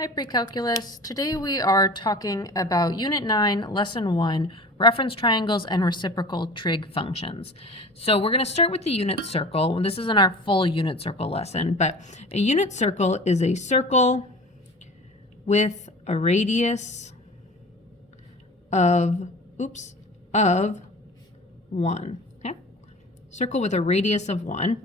Hi Pre-Calculus. Today we are talking about Unit 9, Lesson 1, reference triangles and reciprocal trig functions. So we're going to start with the unit circle. This isn't our full unit circle lesson, but a unit circle is a circle with a radius of 1. Okay? Circle with a radius of 1.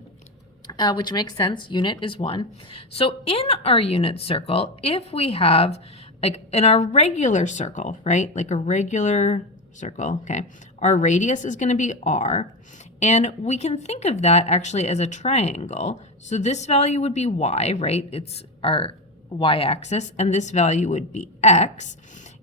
Which makes sense, unit is 1. So in our unit circle, if we have, like in our regular circle, right, like a regular circle, okay, our radius is going to be r, and we can think of that actually as a triangle. So this value would be y, right, it's our y-axis, and this value would be x.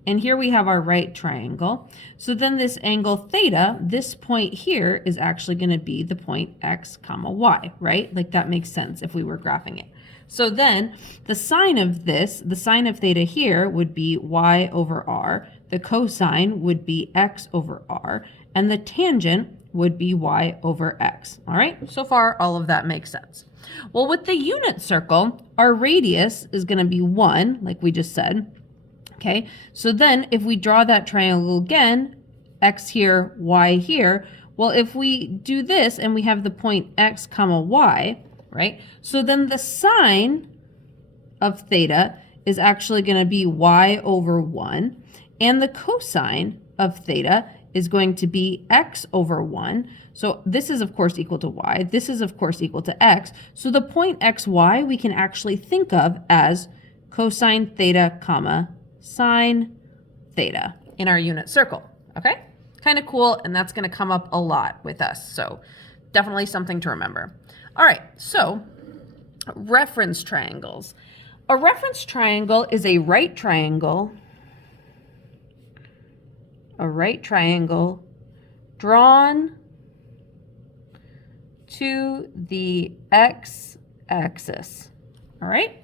And here we have our right triangle. So then this angle theta, this point here is actually going to be the point x comma y, right? Like that makes sense if we were graphing it. So then the sine of this, the sine of theta here would be y over r. The cosine would be x over r. And the tangent would be y over x. All right, so far all of that makes sense. Well, with the unit circle, our radius is going to be 1, like we just said. Okay, so then if we draw that triangle again, x here, y here, well, if we do this and we have the point x comma y, right? So then the sine of theta is actually going to be y over 1, and the cosine of theta is going to be x over 1. So this is, of course, equal to y. This is, of course, equal to x. So the point xy we can actually think of as cosine theta comma sine theta in our unit circle, okay? Kind of cool, and that's going to come up a lot with us, so definitely something to remember. All right, so reference triangles. A reference triangle is a right triangle drawn to the x-axis, all right?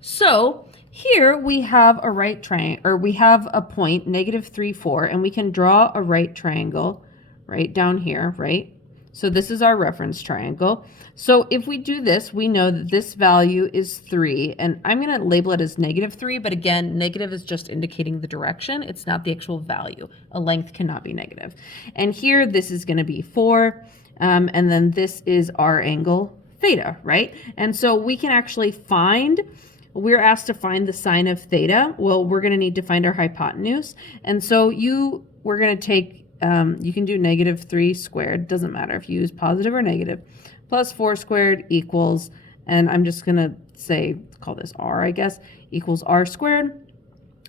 So here we have a right triangle, or we have a point, -3, 4, and we can draw a right triangle right down here, right? So this is our reference triangle. So if we do this, we know that this value is 3, and I'm going to label it as -3, but again, negative is just indicating the direction. It's not the actual value. A length cannot be negative. And here, this is going to be 4, and then this is our angle theta, right? And so we can actually find, we're asked to find the sine of theta. Well, we're going to need to find our hypotenuse. And so we're going to take, you can do -3 squared, doesn't matter if you use positive or negative, plus 4 squared equals, and I'm just going to say, call this r, I guess, equals r squared.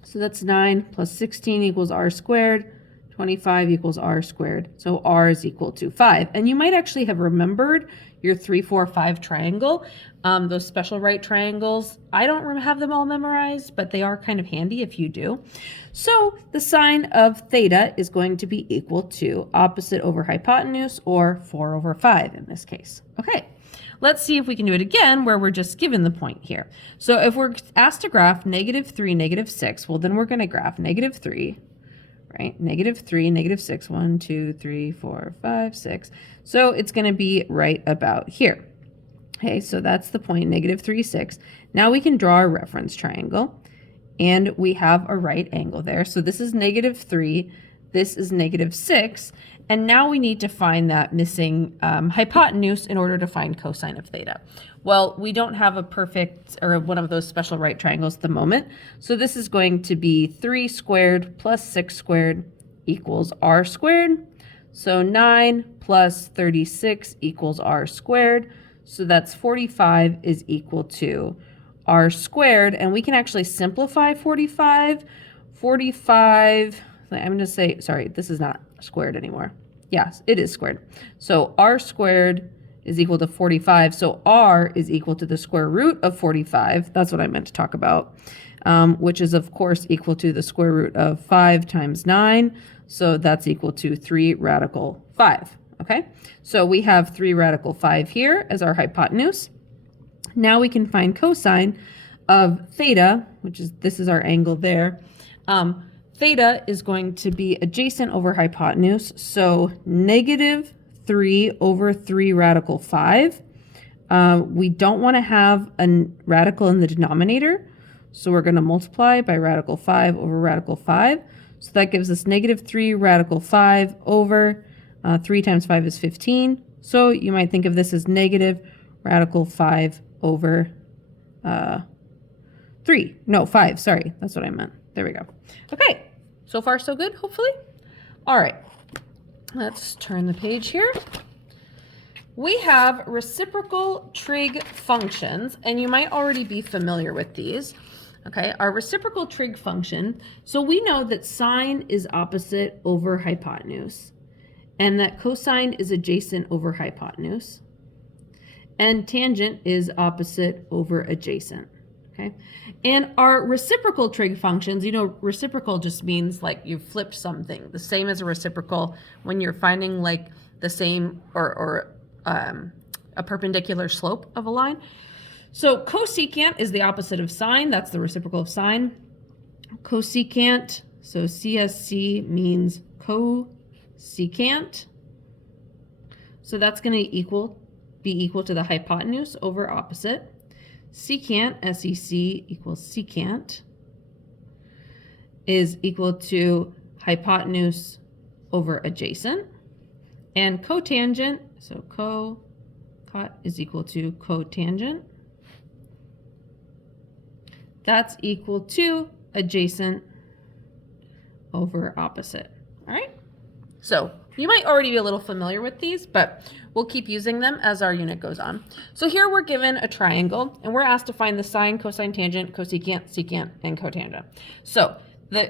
So that's 9 plus 16 equals r squared. 25 equals r squared. So r is equal to 5. And you might actually have remembered your 3, 4, 5 triangle, those special right triangles. I don't have them all memorized, but they are kind of handy if you do. So the sine of theta is going to be equal to opposite over hypotenuse, or 4 over 5 in this case. Okay, let's see if we can do it again where we're just given the point here. So if we're asked to graph -3, -6, well, then we're going to graph -3, right? -3, -6, 1, 2, 3, 4, 5, 6. So it's going to be right about here. Okay, so that's the point, -3, 6. Now we can draw a reference triangle, and we have a right angle there. So this is -3, this is -6, and now we need to find that missing hypotenuse in order to find cosine of theta. Well, we don't have a perfect, or one of those special right triangles at the moment. So this is going to be 3 squared plus 6 squared equals r squared. So 9 plus 36 equals r squared. So that's 45 is equal to r squared. And we can actually simplify 45. 45, I'm going to say, sorry, this is not squared anymore. Yes, it is squared. So r squared is equal to 45. So r is equal to the square root of 45. That's what I meant to talk about, which is, of course, equal to the square root of 5 times 9. So that's equal to 3 radical 5. Okay, so we have 3 radical 5 here as our hypotenuse. Now we can find cosine of theta, which is, this is our angle there. Theta is going to be adjacent over hypotenuse. So -3 over 3 radical 5. We don't want to have a radical in the denominator. So we're going to multiply by radical 5 over radical 5. So that gives us negative 3 radical 5 over 3 times 5 is 15. So you might think of this as negative radical 5 over 3. No, 5. Sorry. That's what I meant. There we go. Okay. So far, so good, hopefully. All right. Let's turn the page here. We have reciprocal trig functions, and you might already be familiar with these. Okay, our reciprocal trig function. So we know that sine is opposite over hypotenuse, and that cosine is adjacent over hypotenuse, and tangent is opposite over adjacent. Okay, and our reciprocal trig functions, you know, reciprocal just means like you flipped something, the same as a reciprocal when you're finding like the same or a perpendicular slope of a line. So cosecant is the opposite of sine. That's the reciprocal of sine. Cosecant, so CSC means cosecant. So that's going to be equal to the hypotenuse over opposite. Secant, SEC equals secant, is equal to hypotenuse over adjacent. And cotangent, so cot is equal to cotangent. That's equal to adjacent over opposite. All right? So you might already be a little familiar with these, but we'll keep using them as our unit goes on. So here we're given a triangle, and we're asked to find the sine, cosine, tangent, cosecant, secant, and cotangent. So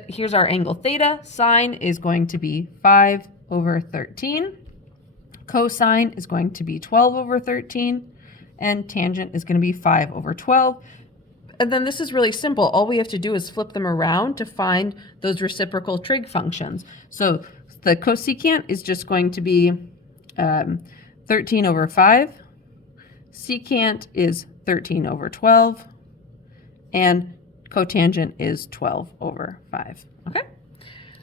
here's our angle theta. Sine is going to be 5 over 13. Cosine is going to be 12 over 13. And tangent is going to be 5 over 12. And then this is really simple. All we have to do is flip them around to find those reciprocal trig functions. So the cosecant is just going to be 13 over 5. Secant is 13 over 12. And cotangent is 12 over 5. Okay?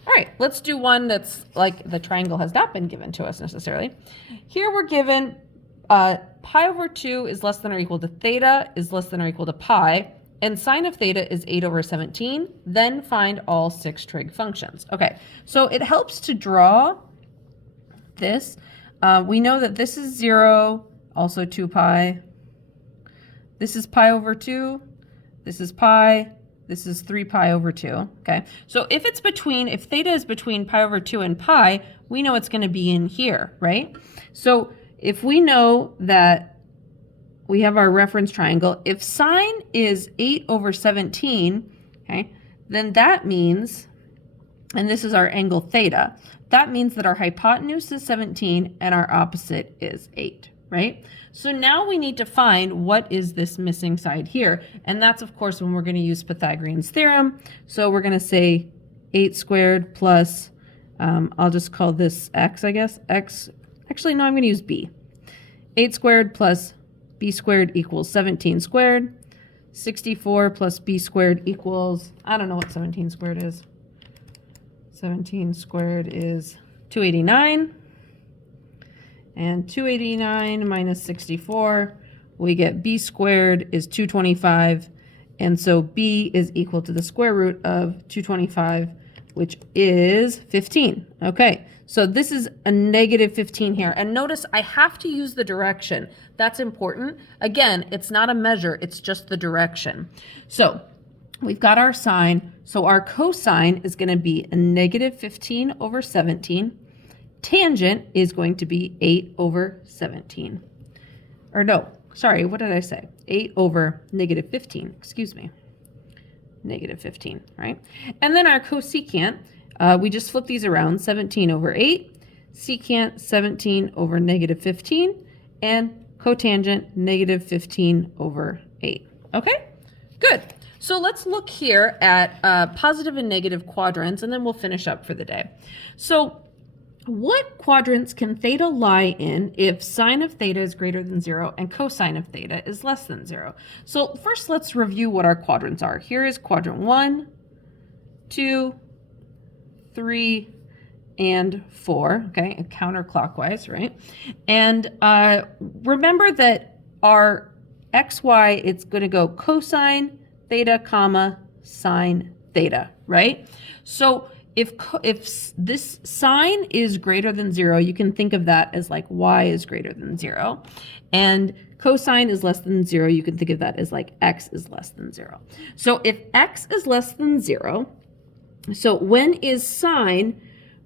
All right, let's do one that's like the triangle has not been given to us necessarily. Here we're given pi over 2 is less than or equal to theta is less than or equal to pi. And sine of theta is 8 over 17, then find all 6 trig functions. Okay, so it helps to draw this. We know that this is 0, also 2 pi. This is pi over 2. This is pi. This is 3 pi over 2. Okay, so if theta is between pi over 2 and pi, we know it's going to be in here, right? So if we know that we have our reference triangle. If sine is 8 over 17, okay, then that means, and this is our angle theta, that means that our hypotenuse is 17 and our opposite is 8, right? So now we need to find what is this missing side here. And that's, of course, when we're going to use Pythagorean's theorem. So we're going to say 8 squared plus, I'll just call this x, I guess. X, actually, no, I'm going to use b. 8 squared plus b squared equals 17 squared. 64 plus b squared equals, I don't know what 17 squared is. 17 squared is 289. And 289 minus 64, we get b squared is 225. And so b is equal to the square root of 225, which is 15. Okay, so this is a negative 15 here. And notice I have to use the direction. That's important. Again, it's not a measure, it's just the direction. So we've got our sine. So our cosine is going to be a negative 15 over 17. Tangent is going to be 8 over 17. Or no, sorry, what did I say? 8 over negative 15, excuse me. Negative 15, right? And then our cosecant, we just flip these around, 17 over 8. Secant, 17 over negative 15. And cotangent, negative 15 over 8. Okay, good. So let's look here at positive and negative quadrants, and then we'll finish up for the day. So what quadrants can theta lie in if sine of theta is greater than 0 and cosine of theta is less than 0? So first, let's review what our quadrants are. Here is quadrant 1, 2, 3, and 4, okay, counterclockwise, right? And remember that our xy, it's going to go cosine, theta, comma, sine theta, right? So if this sine is greater than 0, you can think of that as like y is greater than 0. And cosine is less than 0, you can think of that as like x is less than 0. So if x is less than 0, so when is sine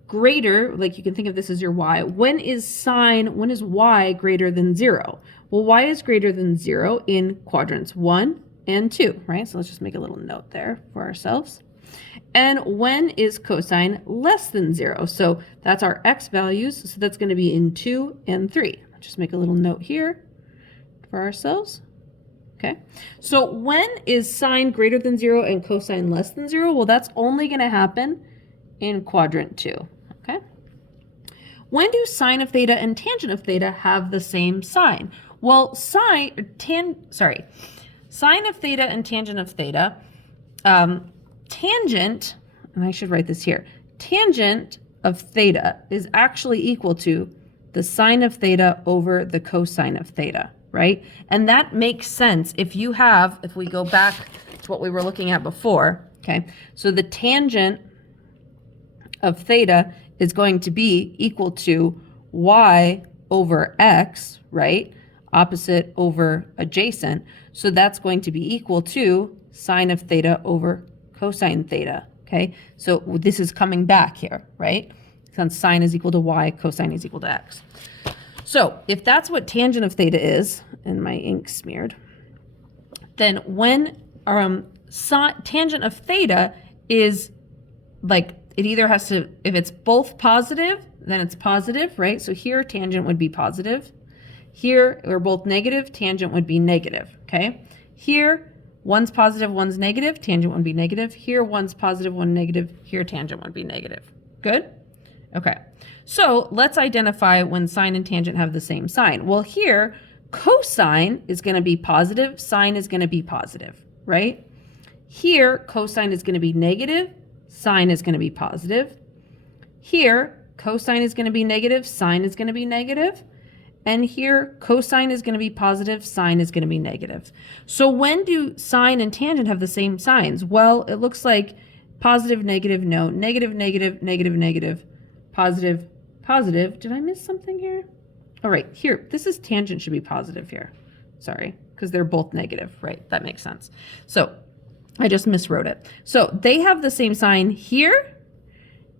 greater, like you can think of this as your y, when is y greater than 0? Well, y is greater than 0 in quadrants 1 and 2, right? So let's just make a little note there for ourselves. And when is cosine less than 0? So that's our x values, so that's going to be in 2 and 3. I'll just make a little note here for ourselves. Okay, so when is sine greater than 0 and cosine less than 0? Well, that's only going to happen in quadrant 2. Okay, when do sine of theta and tangent of theta have the same sign? Well, sine of theta and tangent of theta, tangent, and I should write this here, tangent of theta is actually equal to the sine of theta over the cosine of theta, right? And that makes sense if we go back to what we were looking at before, okay? So the tangent of theta is going to be equal to y over x, right? Opposite over adjacent. So that's going to be equal to sine of theta over cosine theta, okay? So this is coming back here, right? Since sine is equal to y, cosine is equal to x. So if that's what tangent of theta is, and my ink smeared, then when tangent of theta is like, it either has to, if it's both positive, then it's positive, right? So here tangent would be positive. Here we're both negative, tangent would be negative, okay? Here one's positive, one's negative, tangent would be negative. Here one's positive, one negative, here tangent would be negative. Good? Okay. So let's identify when sine and tangent have the same sign. Well, here cosine is going to be positive, sine is going to be positive, right? Here cosine is going to be negative, sine is going to be positive. Here cosine is going to be negative, sine is going to be negative. And here cosine is going to be positive, sine is going to be negative. So when do sine and tangent have the same signs? Well, it looks like positive, negative, no, negative, negative, negative, negative, positive, positive. Did I miss something here? All right, here, this is tangent should be positive here. Sorry, because they're both negative, right? That makes sense. So I just miswrote it. So they have the same sign here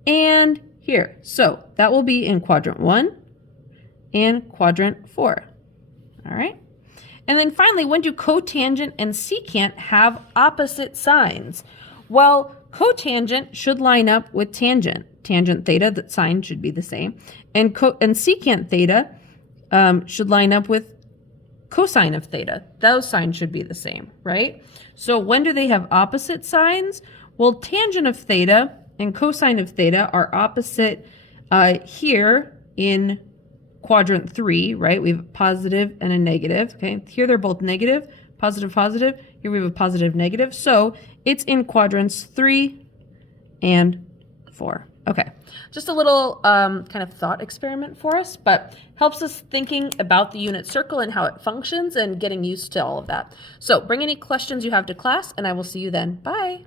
and here. So that will be in quadrant 1 and quadrant 4. All right. And then finally, when do cotangent and secant have opposite signs? Well, cotangent should line up with tangent. Tangent theta, that sign should be the same. And secant theta should line up with cosine of theta. Those signs should be the same, right? So when do they have opposite signs? Well, tangent of theta and cosine of theta are opposite here in quadrant 3, right? We have a positive and a negative, okay? Here they're both negative, positive, positive. Here we have a positive, negative. So it's in quadrants 3 and 4. Okay, just a little kind of thought experiment for us, but helps us thinking about the unit circle and how it functions and getting used to all of that. So bring any questions you have to class, and I will see you then. Bye.